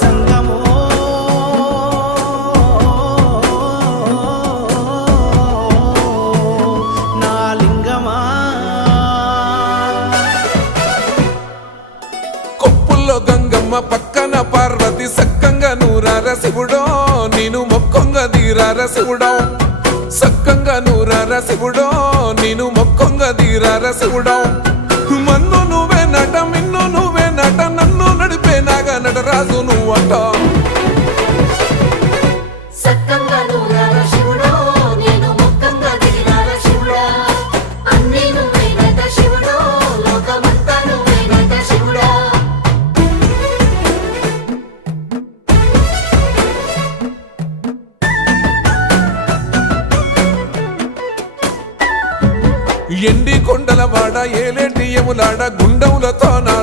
జంగమో నా లింగమా కొప్పుల్లో గంగమ్మ పక్కన పార్వతి సక్కంగా నూరార శివుడో నేను మొక్కంగా దీరార శివుడో సక్కంగా నూరార శివుడో నేను మొక్కంగా దీరార శివుడో మన్ను నువ్వే నట మిన్ను నువ్వే నట నన్ను నడిపే నాగా నటరాజు నువ్వట సక్కంగా నూరార శివుడో నేను మొక్కంగా దిగిరార శివుడా అన్నీ నువ్వేనట శివుడో లోకమంతా నువ్వేనట శివుడా ఎండి కొండల వాడ ఏలేటి యములాడ గుండములతో నా